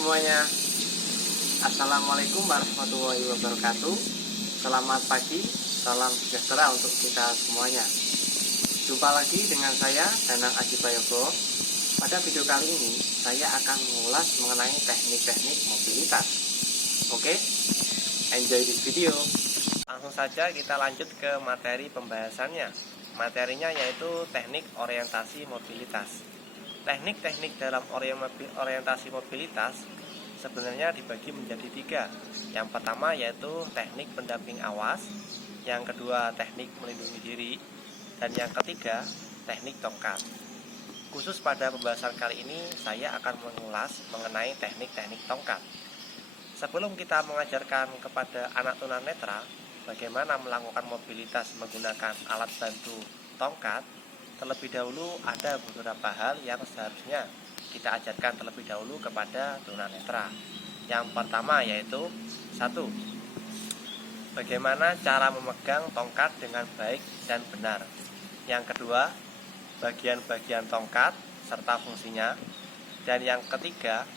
semuanya, Assalamualaikum warahmatullahi wabarakatuh. Selamat pagi, salam sejahtera untuk kita semuanya. Jumpa lagi dengan saya, Danang Aji Prayogo. Pada video kali ini, saya akan mengulas mengenai teknik-teknik mobilitas. Oke, enjoy this video. Langsung saja kita lanjut ke materi pembahasannya. Materinya yaitu teknik orientasi mobilitas. Teknik-teknik dalam orientasi mobilitas sebenarnya dibagi menjadi 3. Yang pertama yaitu teknik pendamping awas, yang kedua teknik melindungi diri, dan yang ketiga teknik tongkat. Khusus pada pembahasan kali ini saya akan mengulas mengenai teknik-teknik tongkat. Sebelum kita mengajarkan kepada anak tunanetra bagaimana melakukan mobilitas menggunakan alat bantu tongkat, terlebih dahulu ada beberapa hal yang seharusnya kita ajarkan terlebih dahulu kepada tunanetra. Yang pertama yaitu 1. Bagaimana cara memegang tongkat dengan baik dan benar. Yang kedua, bagian-bagian tongkat serta fungsinya. Dan yang ketiga,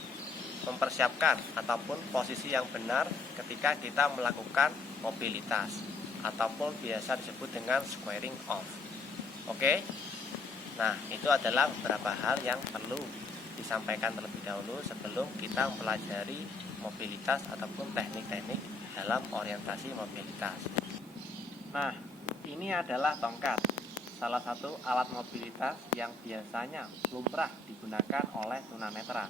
mempersiapkan ataupun posisi yang benar ketika kita melakukan mobilitas ataupun biasa disebut dengan squaring off. Oke? Nah, itu adalah beberapa hal yang perlu disampaikan terlebih dahulu sebelum kita mempelajari mobilitas ataupun teknik-teknik dalam orientasi mobilitas. Nah, ini adalah tongkat, salah satu alat mobilitas yang biasanya lumrah digunakan oleh tunanetra.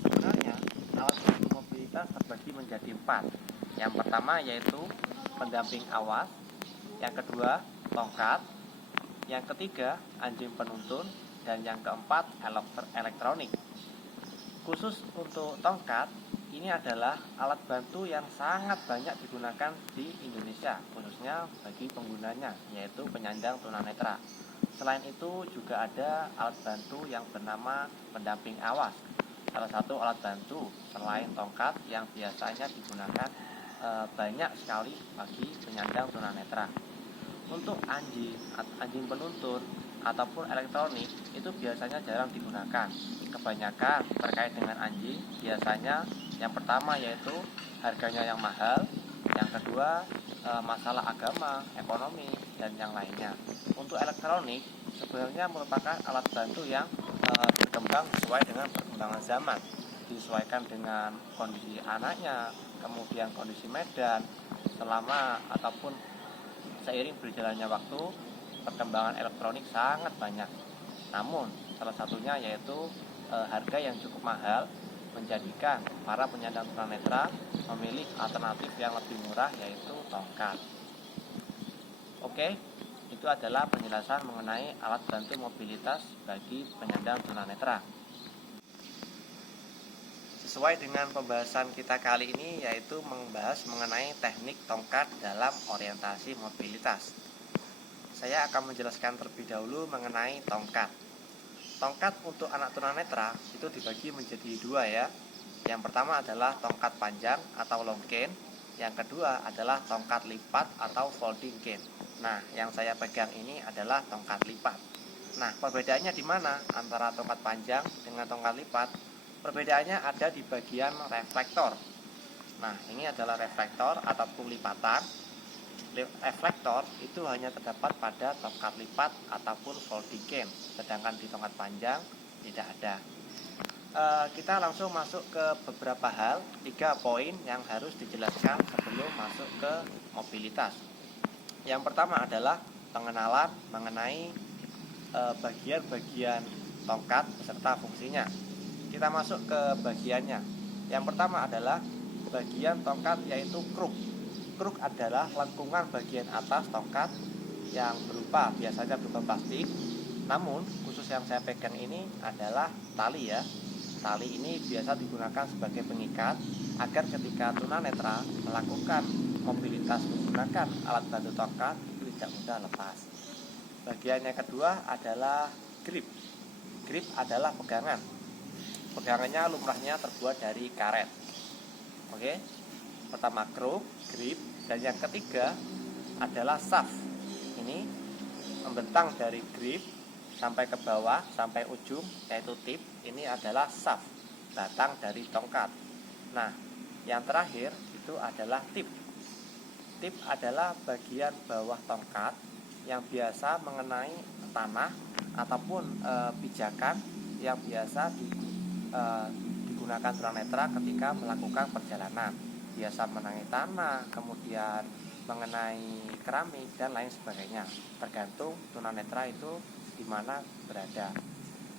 Sebenarnya, alat mobilitas terbagi menjadi 4. Yang pertama yaitu pendamping awas, yang kedua tongkat, yang ketiga anjing penuntun, dan yang keempat elektronik. Khusus untuk tongkat, ini adalah alat bantu yang sangat banyak digunakan di Indonesia, khususnya bagi penggunanya, yaitu penyandang tunanetra. Selain itu juga ada alat bantu yang bernama pendamping awas, salah satu alat bantu selain tongkat yang biasanya digunakan banyak sekali bagi penyandang tunanetra. Untuk anjing penuntun ataupun elektronik itu biasanya jarang digunakan. Kebanyakan terkait dengan anjing biasanya yang pertama yaitu harganya yang mahal, yang kedua masalah agama, ekonomi, dan yang lainnya. Untuk elektronik sebenarnya merupakan alat bantu yang berkembang sesuai dengan perkembangan zaman, disesuaikan dengan kondisi anaknya, kemudian kondisi medan, selama ataupun seiring berjalannya waktu, perkembangan elektronik sangat banyak. Namun, salah satunya yaitu harga yang cukup mahal menjadikan para penyandang tunanetra memilih alternatif yang lebih murah yaitu tongkat. Oke, itu adalah penjelasan mengenai alat bantu mobilitas bagi penyandang tunanetra. Sesuai dengan pembahasan kita kali ini yaitu membahas mengenai teknik tongkat dalam orientasi mobilitas. Saya akan menjelaskan terlebih dahulu mengenai tongkat. Tongkat untuk anak tunanetra itu dibagi menjadi 2 ya. Yang pertama adalah tongkat panjang atau long cane, yang kedua adalah tongkat lipat atau folding cane. Nah, yang saya pegang ini adalah tongkat lipat. Nah, perbedaannya di mana antara tongkat panjang dengan tongkat lipat? Perbedaannya ada di bagian reflektor. Nah, ini adalah reflektor ataupun lipatan. Reflektor itu hanya terdapat pada tongkat lipat ataupun folding cane, sedangkan di tongkat panjang tidak ada. Kita langsung masuk ke beberapa hal, 3 poin yang harus dijelaskan sebelum masuk ke mobilitas. Yang pertama adalah pengenalan mengenai bagian-bagian tongkat beserta fungsinya. Kita masuk ke bagiannya. Yang pertama adalah bagian tongkat yaitu kruk. Kruk adalah lengkungan bagian atas tongkat yang biasanya berupa plastik. Namun khusus yang saya pegang ini adalah tali ya. Tali ini biasa digunakan sebagai pengikat agar ketika tunanetra melakukan mobilitas menggunakan alat bantu tongkat itu tidak mudah lepas. Bagian yang kedua adalah grip. Grip adalah pegangan. Pegangannya lumrahnya terbuat dari karet. Oke. Pertama kruk, grip, dan yang ketiga adalah shaft. Ini membentang dari grip sampai ke bawah sampai ujung yaitu tip. Ini adalah shaft. batang dari tongkat. Nah, yang terakhir itu adalah tip. Tip adalah bagian bawah tongkat yang biasa mengenai tanah ataupun pijakan yang biasa digunakan tunanetra ketika melakukan perjalanan. Biasa mengenai tanah, kemudian mengenai keramik dan lain sebagainya. Tergantung tunanetra itu di mana berada.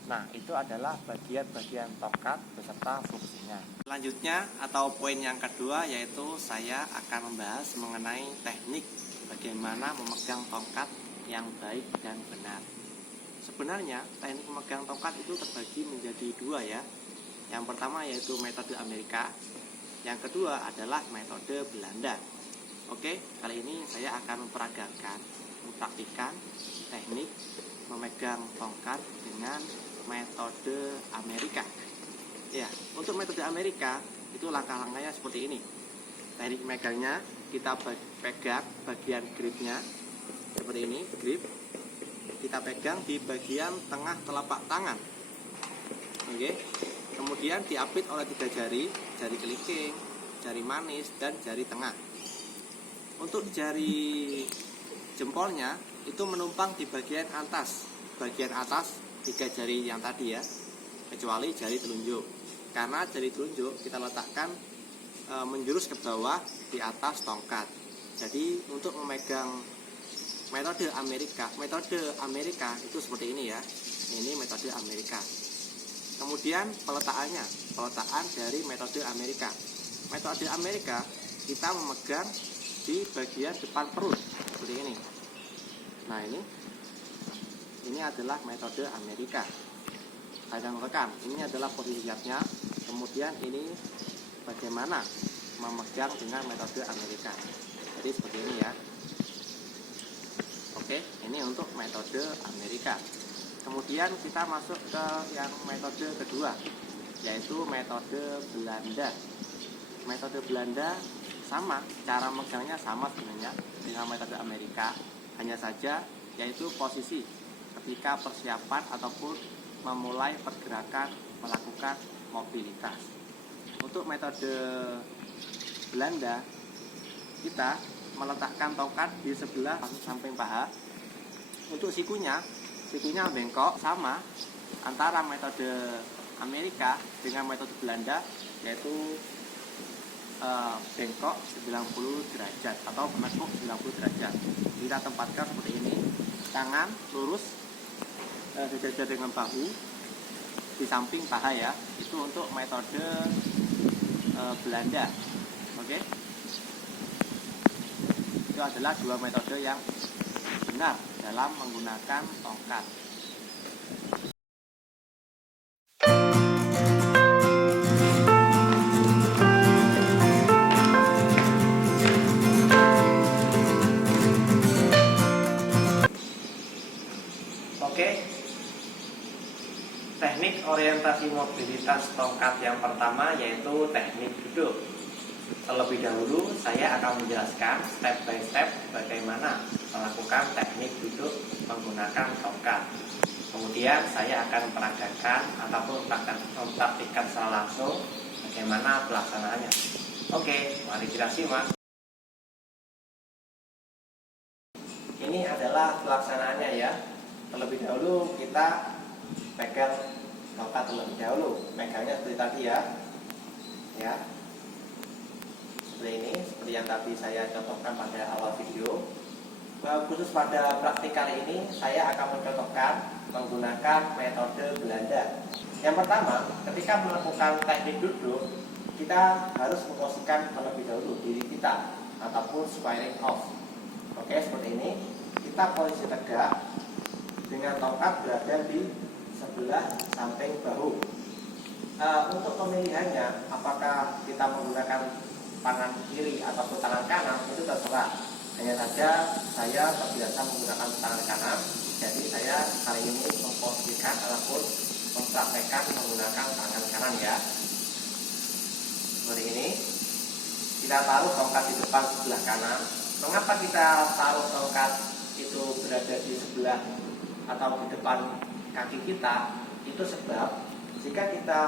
Nah, itu adalah bagian-bagian tongkat beserta fungsinya. Selanjutnya atau poin yang kedua yaitu saya akan membahas mengenai teknik bagaimana memegang tongkat yang baik dan benar. Sebenarnya teknik memegang tongkat itu terbagi menjadi dua ya. Yang pertama yaitu metode Amerika, yang kedua adalah metode Belanda. Oke, kali ini saya akan mempraktikkan teknik memegang tongkat dengan metode Amerika. Ya, untuk metode Amerika itu langkah-langkahnya seperti ini. Teknik megangnya kita pegang bagian gripnya seperti ini, grip. Kita pegang di bagian tengah telapak tangan. Oke. Kemudian diapit oleh 3 jari, jari kelingking, jari manis dan jari tengah. Untuk jari jempolnya itu menumpang di bagian atas 3 jari yang tadi ya, kecuali jari telunjuk. Karena jari telunjuk kita letakkan menjurus ke bawah di atas tongkat. Jadi untuk memegang metode Amerika itu seperti ini ya. Ini metode Amerika. Kemudian peletaan dari metode Amerika. Metode Amerika kita memegang di bagian depan perut seperti ini. Nah, ini adalah metode Amerika. Saya rekan, ini adalah posisi siapnya. Kemudian ini bagaimana memegang dengan metode Amerika. Jadi seperti ini ya. Oke, ini untuk metode Amerika. Kemudian kita masuk ke yang metode kedua, yaitu metode Belanda. Metode Belanda sama, cara megangnya sama sebenarnya dengan metode Amerika. Hanya saja yaitu posisi ketika persiapan ataupun memulai pergerakan melakukan mobilitas. Untuk metode Belanda kita meletakkan tongkat di sebelah samping paha. Untuk sikunya bengkok, sama antara metode Amerika dengan metode Belanda, yaitu bengkok 90 derajat atau menekuk 90 derajat. Kita tempatkan seperti ini, tangan lurus sejajar dengan bahu di samping paha ya. Itu untuk metode Belanda. Oke. Itu adalah dua metode yang benar dalam menggunakan tongkat. Oke. Teknik orientasi mobilitas tongkat yang pertama yaitu teknik duduk. Terlebih dahulu saya akan menjelaskan step by step bagaimana melakukan teknik duduk menggunakan tongkat. Kemudian saya akan memperagakan ataupun mempraktikkan secara langsung bagaimana pelaksanaannya. Oke, mari kita simak. Ini adalah pelaksanaannya ya. Terlebih dahulu kita pegang tongkat terlebih dahulu. Pegangnya seperti tadi ya. Ya. Seperti ini, seperti yang tadi saya contohkan pada awal video. Khusus pada praktik kali ini saya akan mencontohkan menggunakan metode Belanda. Yang pertama, ketika melakukan teknik duduk, kita harus memposisikan terlebih dahulu diri kita ataupun squaring off. Oke, seperti ini. Kita posisi tegak dengan tongkat berada di sebelah samping bahu. Untuk pemilihannya, apakah kita menggunakan tangan kiri ataupun tangan kanan itu terserah. Hanya saja saya terbiasa menggunakan tangan kanan, jadi saya kali ini memposisikan ataupun mempraktekkan menggunakan tangan kanan ya. Seperti ini. Kita taruh tongkat di depan sebelah kanan. Mengapa kita taruh tongkat itu berada di sebelah atau di depan kaki kita? Itu sebab jika kita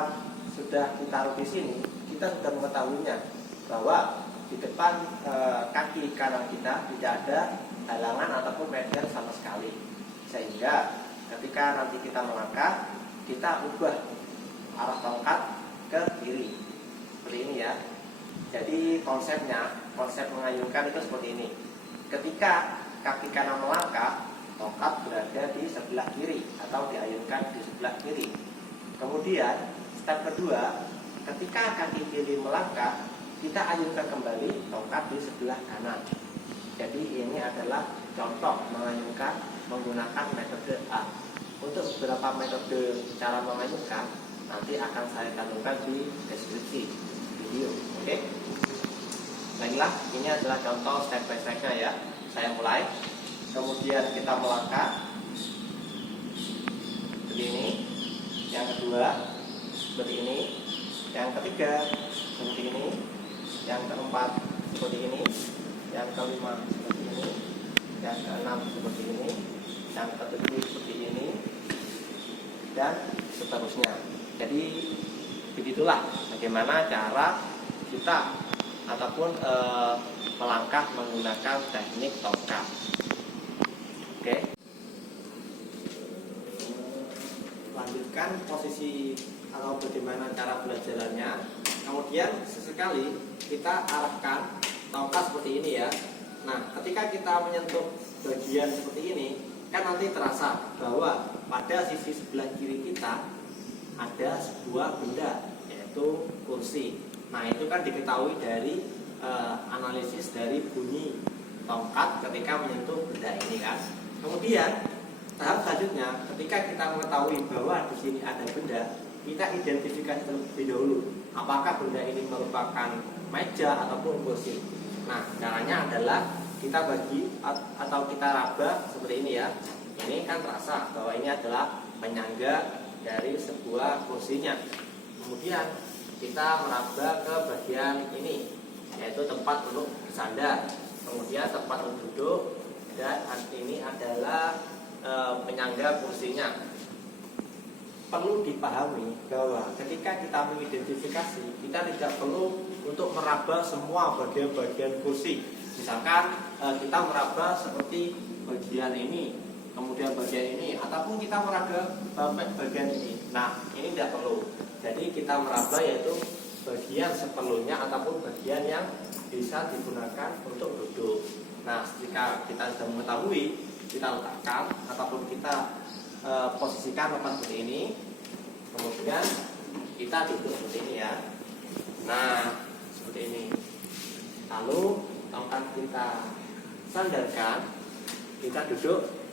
sudah ditaruh di sini, kita sudah mengetahuinya bahwa di depan kaki kanan kita tidak ada halangan ataupun median sama sekali, sehingga ketika nanti kita melangkah, kita ubah arah tongkat ke kiri seperti ini ya. Jadi konsep mengayunkan itu seperti ini. Ketika kaki kanan melangkah, tongkat berada di sebelah kiri atau diayunkan di sebelah kiri. Kemudian step kedua, ketika kaki kiri melangkah, kita ayunkan kembali tongkat di sebelah kanan. Jadi ini adalah contoh mengayunkan menggunakan metode A. Untuk beberapa metode cara mengayunkan nanti akan saya cantumkan di deskripsi video. Oke. Baiklah, ini adalah contoh step by step-nya ya. Saya mulai. Kemudian kita melangkah seperti ini. Yang kedua seperti ini. Yang ketiga seperti ini. Yang keempat seperti ini. Yang kelima seperti ini. Yang keenam seperti ini. Yang ketujuh seperti ini. Dan seterusnya. Jadi begitulah bagaimana cara kita ataupun melangkah menggunakan teknik tongkat. Oke. Lanjutkan posisi atau bagaimana cara belajarannya. Kemudian sesekali kita arahkan tongkat seperti ini ya. Nah, ketika kita menyentuh bagian seperti ini, kan nanti terasa bahwa pada sisi sebelah kiri kita ada sebuah benda, yaitu kursi. Nah, itu kan diketahui dari analisis dari bunyi tongkat ketika menyentuh benda ini kan. Kemudian tahap selanjutnya, ketika kita mengetahui bahwa di sini ada benda, kita identifikasi terlebih dahulu apakah benda ini merupakan meja ataupun kursi. Nah, caranya adalah kita bagi atau kita raba seperti ini ya. Ini kan terasa bahwa ini adalah penyangga dari sebuah kursinya. Kemudian kita meraba ke bagian ini, yaitu tempat untuk bersandar, kemudian tempat untuk duduk, dan ini adalah penyangga kursinya. Perlu dipahami bahwa ketika kita mengidentifikasi, kita tidak perlu untuk meraba semua bagian-bagian kursi. Misalkan kita meraba seperti bagian ini, kemudian bagian ini, ataupun kita meraba bagian ini. Nah, ini tidak perlu. Jadi kita meraba yaitu bagian seperlunya ataupun bagian yang bisa digunakan untuk duduk. Nah, jika kita sudah mengetahui, kita letakkan ataupun kita posisikan tempat seperti ini, kemudian kita duduk seperti ini ya. Nah, seperti ini. Lalu tongkat kita sandarkan, kita duduk.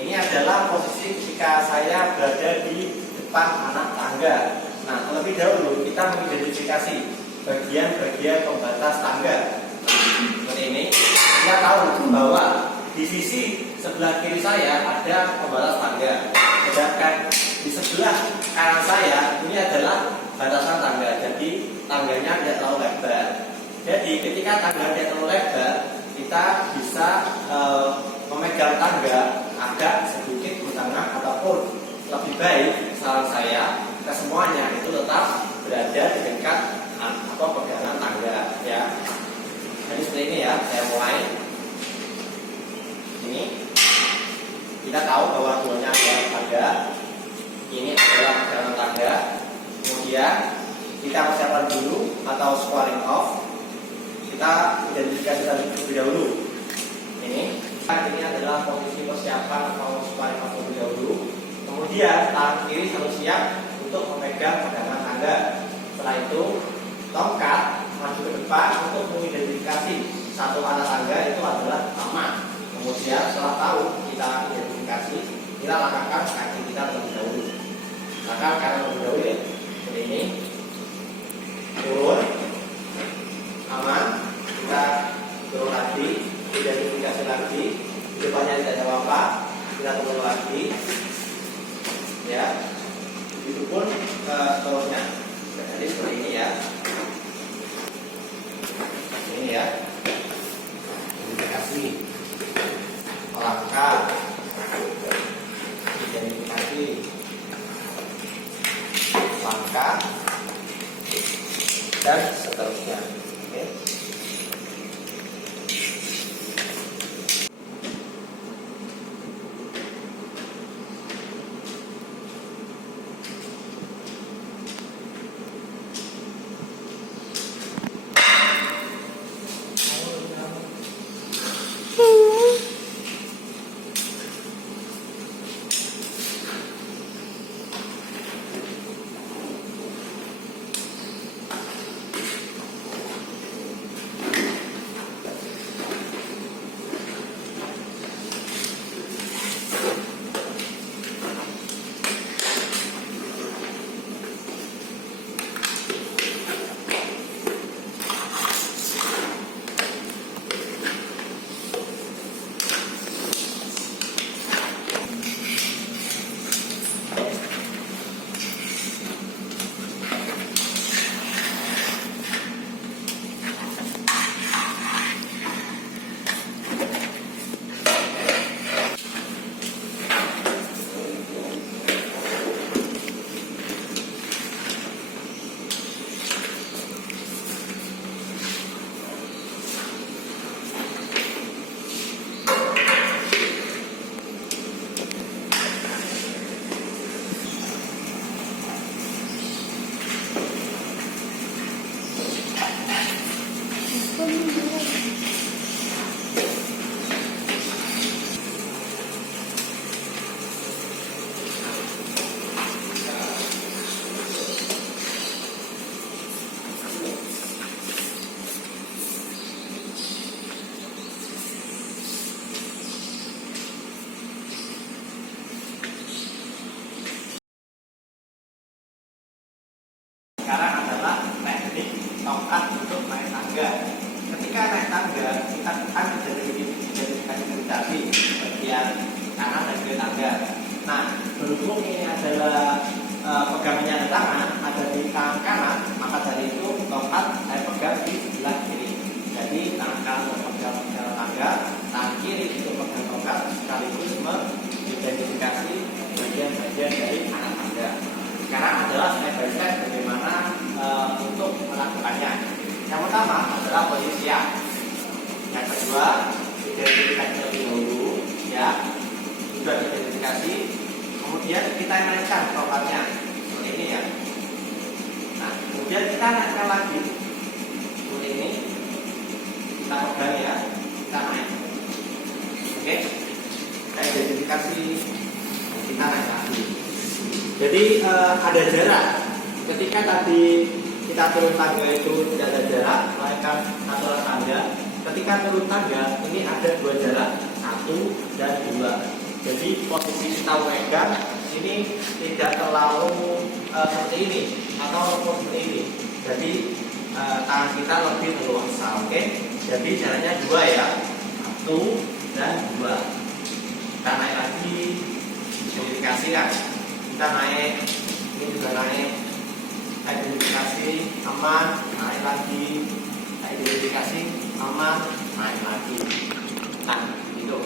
Ini adalah posisi ketika saya berada di depan anak tangga. Nah, terlebih dahulu kita mengidentifikasi bagian-bagian pembatas tangga. Seperti ini, kita tahu bahwa di sisi sebelah kiri saya ada pembatas tangga, sedangkan di sebelah kanan saya ini adalah batasan tangga. Jadi tangganya tidak terlalu lebar. Jadi ketika tangga tidak terlalu lebar, kita bisa memegang tangga agak sedikit ke tengah, ataupun lebih baik saran saya ke semuanya itu tetap berada di dekat atau pegangan tangga ya. Jadi seperti ini ya, saya mulai. Ini kita tahu bahwa duanya adalah tangga, ini adalah pegangan tangga. Kemudian kita persiapkan dulu atau squaring off. Kita identifikasi terlebih dahulu. Ini adalah posisi persiapan atau squaring off terlebih dahulu. Kemudian tangan kiri harus siap untuk memegang pegangan tangga. Setelah itu tongkat maju ke depan untuk mengidentifikasi satu arah tangga itu adalah pertama. Kemudian setelah tahu kita identifikasi, kita langkahkan kaki kita terlebih dahulu. Langkah kanan terlebih dahulu ya. Seperti ini. Turun, aman. Kita turun lagi, identifikasi lagi. Di depannya tidak ada apa-apa. Kita turun lagi. Ya. Itu pun seterusnya. Jadi seperti ini ya. Ini ya. Identifikasi. Langkah. Identifikasi. Langkah. Dan seterusnya. Oke. Sekarang adalah teknik tongkat untuk naik tangga. Ketika naik tangga, kita akan identifikasi tadi bagian kanan dan kiri tangga. Nah, berhubung ini adalah pegangannya ada tangan, ada di tangan kanan, maka dari itu tongkat saya pegang di sebelah kiri. Jadi tangan kanan memegang pegangan tangga, tangan kiri itu pegang tongkat, sekaligus mengidentifikasi bagian-bagian dari anak tangga. Sekarang adalah step by step bagaimana untuk melakukannya. Yang pertama adalah posisi siap. Yang kedua, identifikasi terlebih dahulu, ya. Sudah identifikasi, kemudian kita naikkan tongkatnya seperti ini ya. Nah, kemudian kita naikkan lagi seperti ini. Kita pegang ya, kita naik. Oke, kita identifikasi, kita naik lagi. Jadi ada jarak. Ketika tadi kita turun tangga itu tidak ada jarak, melainkan satu tangga. Ketika turun tangga ini ada dua jarak, 1 dan 2. Jadi posisi kita memegang ini tidak terlalu seperti ini atau seperti ini. Jadi tangan kita lebih leluasa. Oke. Jadi jaraknya 2 ya, 1 dan 2. Kita naik lagi, identifikasi kan. Kita naik, ini juga naik, identifikasi aman, naik lagi, identifikasi aman, naik lagi. Nah, itu.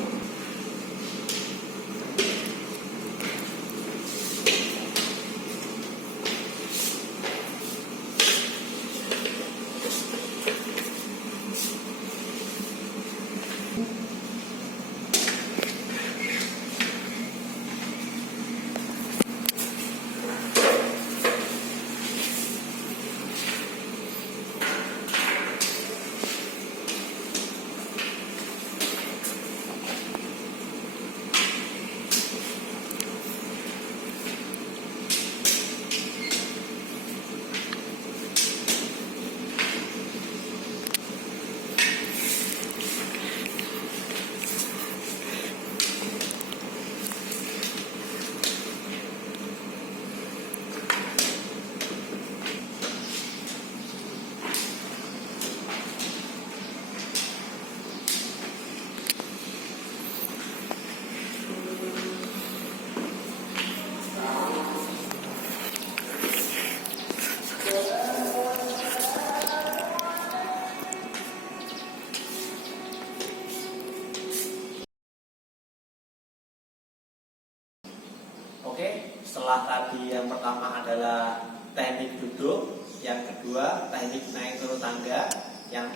Oke, setelah tadi yang pertama adalah teknik duduk, yang kedua teknik naik turun tangga, yang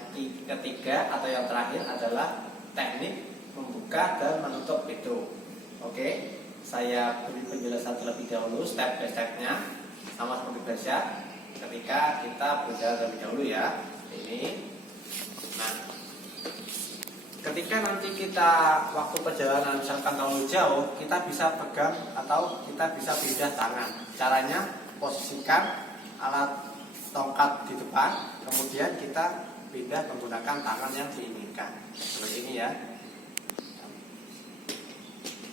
ketiga atau yang terakhir adalah teknik membuka dan menutup pintu. Oke, saya beri penjelasan terlebih dahulu step by stepnya, sama seperti biasa ketika kita berjalan terlebih dahulu ya. Ini, nah, ketika nanti kita waktu perjalanan misalkan terlalu jauh, kita bisa pegang atau kita bisa pindah tangan. Caranya posisikan alat tongkat di depan, kemudian kita pindah menggunakan tangan yang diinginkan. Seperti ini ya.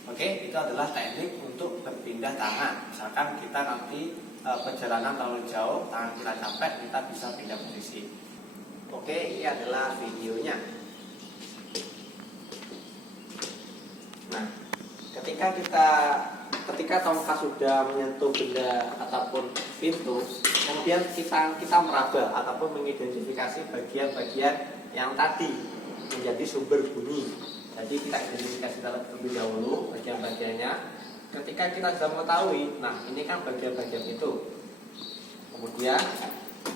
Oke, itu adalah teknik untuk berpindah tangan. Misalkan kita nanti perjalanan terlalu jauh, tangan kita capek, kita bisa pindah posisi. Oke, ini adalah videonya. Nah, ketika tongkat sudah menyentuh benda ataupun pintu, kemudian kita meraba ataupun mengidentifikasi bagian-bagian yang tadi menjadi sumber bunyi. Jadi kita identifikasi terlebih dahulu bagian-bagiannya. Ketika kita sudah mengetahui, nah ini kan bagian-bagian itu. Kemudian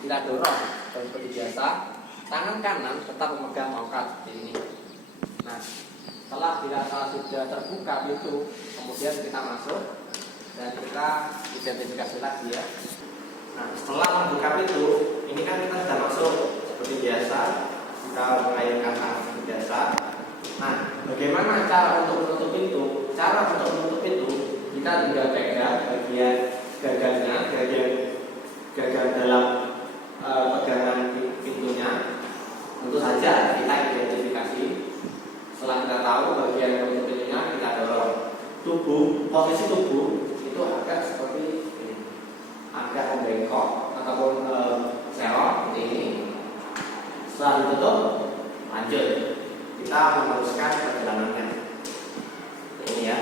kita dorong seperti biasa, tangan kanan tetap memegang tongkat seperti ini. Nah, setelah dirasa sudah terbuka pintu, kemudian kita masuk dan kita identifikasi lagi ya. Nah, setelah membuka pintu, ini kan kita sudah masuk seperti biasa, kita mengairkan tangan seperti biasa. Nah, bagaimana cara untuk menutup pintu? Cara untuk menutup pintu, kita tinggal pegang bagian gagang dalam pegangan pintunya. Tentu saja kita identifikasi. Setelah kita tahu bagian menutup pintunya, kita dorong. Posisi tubuh itu agak seperti ini, agak membengkok ataupun serong seperti ini. Setelah ditutup, lanjut. Kita meneruskan perjalanannya. Ini ya.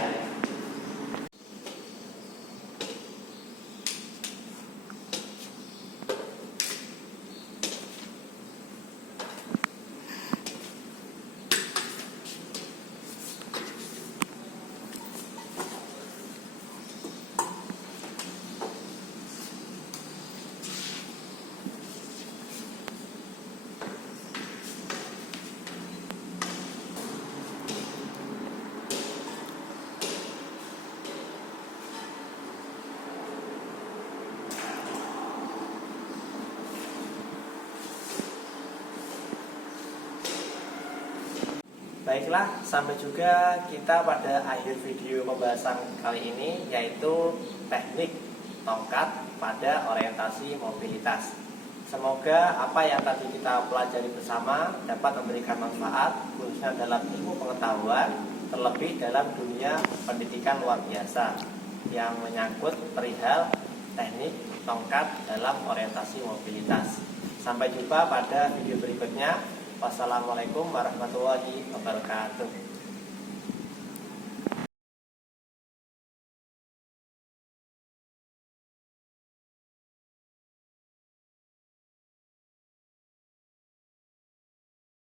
Baiklah, sampai juga kita pada akhir video pembahasan kali ini, yaitu teknik tongkat pada orientasi mobilitas. Semoga apa yang tadi kita pelajari bersama dapat memberikan manfaat khususnya dalam ilmu pengetahuan, terlebih dalam dunia pendidikan luar biasa yang menyangkut perihal teknik tongkat dalam orientasi mobilitas. Sampai jumpa pada video berikutnya. Wassalamualaikum warahmatullahi wabarakatuh.